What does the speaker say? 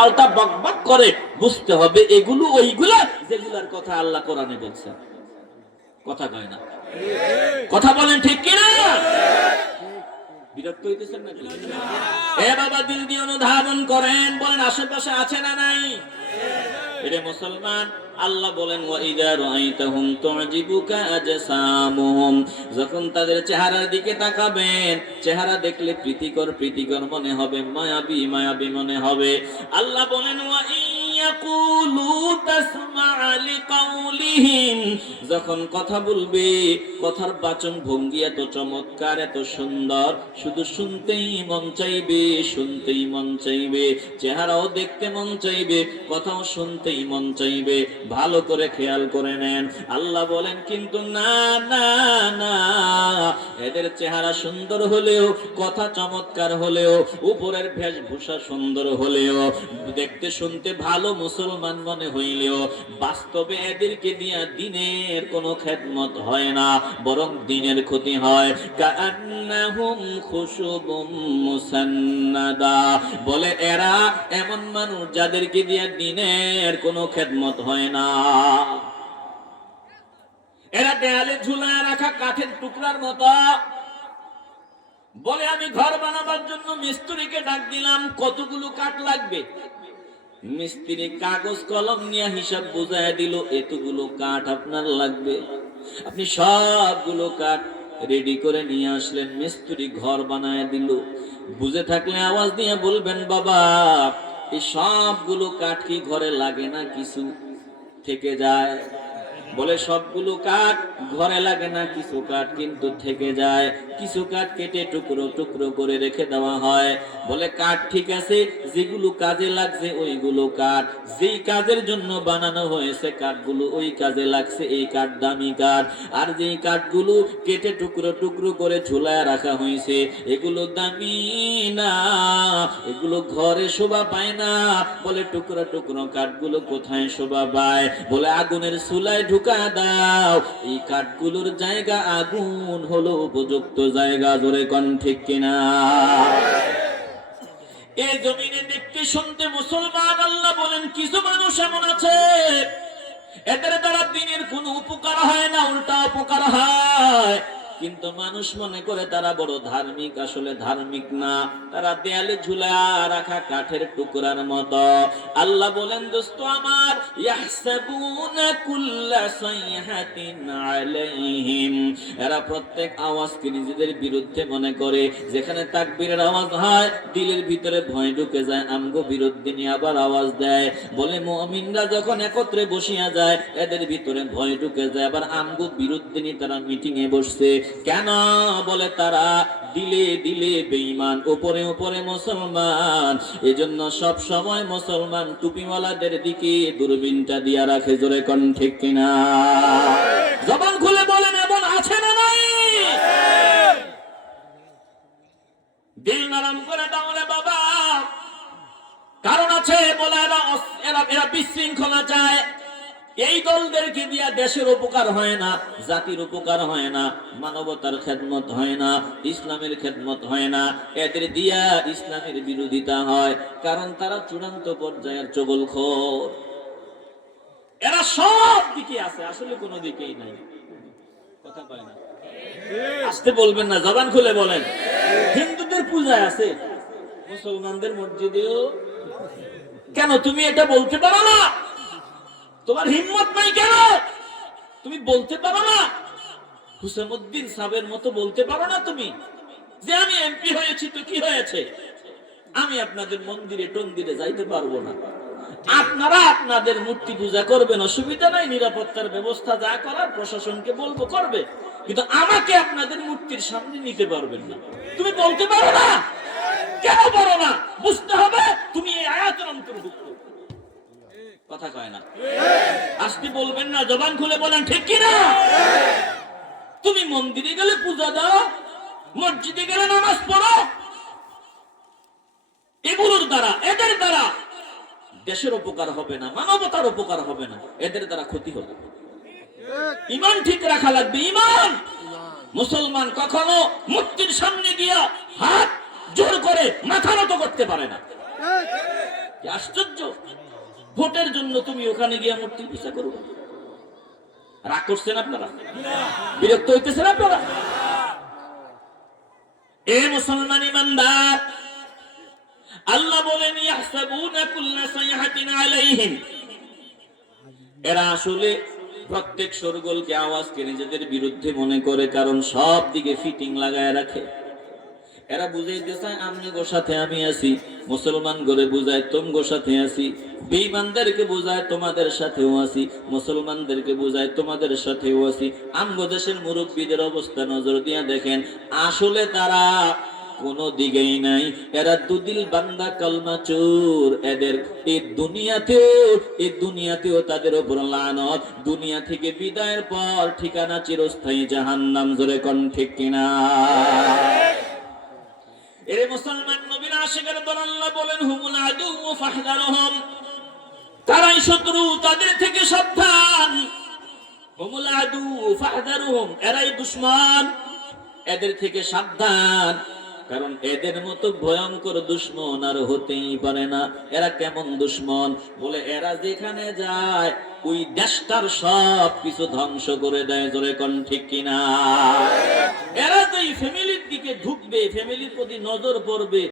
পাল্টা বকবাক করে বুঝতে হবে, এগুলো ওইগুলো যেগুলার কথা আল্লাহ কোরআনে বলছেন। কথা কয় না। কথা বলেন ঠিক কিনা? বিরক্ত হইতেছেন না বাবা, দিল দিয়ে অনুধাবন করেন, বলেন আশেপাশে আছে না নাই? এটা মুসলমান আল্লাহ বলেন যখন তাদের চেহারার দিকে তাকাবেন, চেহারা দেখলে প্রীতিকর প্রীতিকর মনে হবে, মায়াবী মায়াবী মনে হবে। আল্লাহ বলেন, ওয়া ইয়াকুলু তাসমা লিকাউলিহিম যখন কথা বলবে, কথার বাচন ভঙ্গি এত চমৎকার, এত সুন্দর, শুধু শুনতেই মন চাইবে, শুনতেই মন চাইবে, চেহারাও দেখতে মন চাইবে, কথাও শুনতেই মন চাইবে, ভালো করে খেয়াল করে নেন। আল্লাহ বলেন, কিন্তু না না না, এদের চেহারা সুন্দর হলেও, কথা চমৎকার হলেও, উপরের বেশভূষা সুন্দর হলেও, দেখতে শুনতে ভালো মুসলমান মনে হইলেও বাস্তবে এদেরকে দিয়া দিনের কোনো খেদমত হয় না, বরং দিনের ক্ষতি হয়। বলে এরা এমন মানুষ যাদেরকে দিয়া দিনের কোনো খেদমত হয় না। এরা দেয়ালে ঝুলায় রাখা কাঠের টুকরার মতো। বলে আমি ঘর বানাবার জন্য মিস্ত্রিকে ডাক দিলাম, কতগুলো কাঠ লাগবে? মিস্ত্রি কাগজ কলম নিয়ে হিসাব বোঝায় দিল, এতগুলো কাঠ আপনার লাগবে। আপনি সবগুলো কাঠ রেডি করে নিয়ে আসলেন, মিস্ত্রি ঘর বানায় দিল। বুঝে থাকলে আওয়াজ দিয়ে বলবেন, বাবা, এই সবগুলো কাঠ কি ঘরে লাগে না কিছু? থেকে যায়। বলে, সবগুলো কাঠ ঘরে লাগে না, কিছু কাঠ কিন্তু থেকে যায়। কিছু কাঠ কেটে টুকরো টুকরো করে রেখে দেওয়া হয়। বলে, কাঠ ঠিক আছে, যেগুলো কাজে লাগছে ওইগুলো কাঠ। যেই কাজের জন্য বানানো হয়েছে কাঠগুলো ওই কাজে লাগছে এই কাঠ দামি কাঠ। আর যেই কাঠগুলো কেটে টুকরো টুকরো করে ঝুলায় রাখা হয়েছে, এগুলো দামি না। এগুলো ঘরে শোভা পায় না। বলে, টুকরো টুকরো কাঠগুলো কোথায় শোভা পায়? বলে, আগুনের চুলায় দাও। এই কাঠগুলোর জায়গা আগুন হলো উপযুক্ত জায়গা জোরে কন ঠিক কিনা। এই জমিনে দেখতে শুনতে মুসলমান, আল্লাহ বলেন, কিছু মানুষ এমন আছে, এদের দ্বারা দিনের কোনো উপকার হয় না, উল্টা উপকার হয়। কিন্তু মানুষ মনে করে তারা বড় ধার্মিক, আসলে ধার্মিক না। তারা দেয়ালে ঝুলা রাখা কাঠের টুকরার মতো। আল্লাহ বলেন, দোস্ত আমার এরা প্রত্যেক আওয়াজকে নিজেদের বিরুদ্ধে মনে করে। যেখানে তাকবীরের আওয়াজ হয়, দিলের ভিতরে ভয় ঢুকে যায়, আমগো বিরুদ্ধে নিয়ে আবার আওয়াজ দেয়। বলে মুমিনরা যখন একত্রে বসিয়া যায়, এদের ভিতরে ভয় ঢুকে যায়, আবার আমগো বিরুদ্ধে নিয়ে তারা মিটিং এ বসছে। কেন বলে তারা, দিলে দিলে বেঈমান উপরে উপরে মুসলমান। এজন্য সব সময় মুসলমান টুপিওয়ালাদের দিকে দূরবীনটা দিয়া রাখে জোরে কোন, ঠিক কিনা? জবান খুলে বলেন, এমন আছে না নাই? দিল নরম করে তাহলে বাবা। কারণ আছে বলে এরা এরা বিশৃঙ্খলা চায়। এই দলদেরকে দিয়া দেশের উপকার হয় না, জাতির উপকার হয় না, মানবতার খেদমত হয় না, ইসলামের খেদমত হয় না। এদের দিয়া ইসলামের বিরোধিতা হয়, কারণ তারা চূড়ান্ত পর্যায়ের চগলখোর এরা সব দিকে আছে, আসলে কোনো দিকেই নাই। কথা কয় না। আসতে বলবেন না, জবান খুলে বলেন। হিন্দুদের পূজায় আছে, মুসলমানদের মসজিদেও। কেন তুমি এটা বলতে পারো না? তোমার হিম্মত নাই কেন? তুমি বলতে পারো না। হুসামুদ্দিন সাহেবের মতো বলতে পারো না তুমি। যে আমি এমপি হয়েছি তো কি হয়েছে? আমি আপনাদের মন্দিরে টন্দিরে যাইতে পারব না। আপনারা আপনাদের মূর্তি পূজা করবেন, অসুবিধা নাই, নিরাপত্তার ব্যবস্থা যা করার প্রশাসনকে বলব, করবে। কিন্তু আমাকে আপনাদের মূর্তির সামনে নিতে পারবেন না। তুমি বলতে পারো না? কেন পারো না? বুঝতে হবে, তুমি এই আয়াতের অন্তর্ভুক্ত। কথা কয় না। আসতে বলবেন না, জবান খুলে বলেন, ঠিক কি না তুমি মন্দিরে গেলে পূজা দাও, মসজিদে গেলে নামাজ পড়ো। এগুলোর দ্বারা, এদের দ্বারা দেশের উপকার হবে না, মানবতার উপকার হবে না, এদের দ্বারা ক্ষতি হবে। ইমান ঠিক রাখা লাগবে, ইমান। মুসলমান কখনো মূর্তির সামনে গিয়া হাত জোর করে মাথা নত করতে পারে না। আশ্চর্য? ভোটের জন্য তুমি ওখানে গিয়ে মূর্তি পূজা করবে। রাগ করছেন আপনারা? বিরক্ত হইতেছেন আপনারা? এ মুসলমান ইমানদার, আল্লাহ বলেন, ইয়াহসাবুনা কুল্লা সাইহাতিন আলাইহিম। এরা আসলে প্রত্যেক সরগোলকে আওয়াজকে নিজেদের বিরুদ্ধে মনে করে, কারণ সব দিকে ফিটিং লাগায় রাখে। এরা বুঝাইতে চায়, আমি গো সাথে আমি আছি। মুসলমান করে বুঝায়, তোম গো সাথে আছি। বেঈমানদেরকে বুঝায়, তোমাদের সাথেও আছি। মুসলমানদেরকে বুঝায়, তোমাদের সাথেও আছি। আমগো দেশের মুরব্বীদের অবস্থা নজর দিয়া দেখেন, আসলে তারা কোনো দিকেই নাই। এরা দুদিল বান্দা, কলমা চোর। এদের এই দুনিয়াতেও এই দুনিয়াতেও তাদের উপর লানত। দুনিয়া থেকে বিদায়ের পর ঠিকানা চিরস্থায়ী জাহান্নাম, জোরে কোন ঠিক কিনা। এরে মুসলমান নবীর আশিকের দল আল্লাহ বলেন, হুমুল আদু ফাহদারহুম তারাই শত্রু, তাদের থেকে সাবধান। হুমুল আদু ফাহদারহুম। এরাই দুশমন, এদের থেকে সাবধান। কারণ এদের মতো ভয়ঙ্কর দুশ্মন আর হতেই পারে না। এরা কেমন দুশ্মন? বলে, এরা যেখানে যায়, ওই দেশটার সব কিছু ধ্বংস করে দেয়। জোরে কোন ঠিক কিনা? এরা তো এই ফ্যামিলির ঢুকবে ফ্যামিলির প্রতি নজর পড়বে।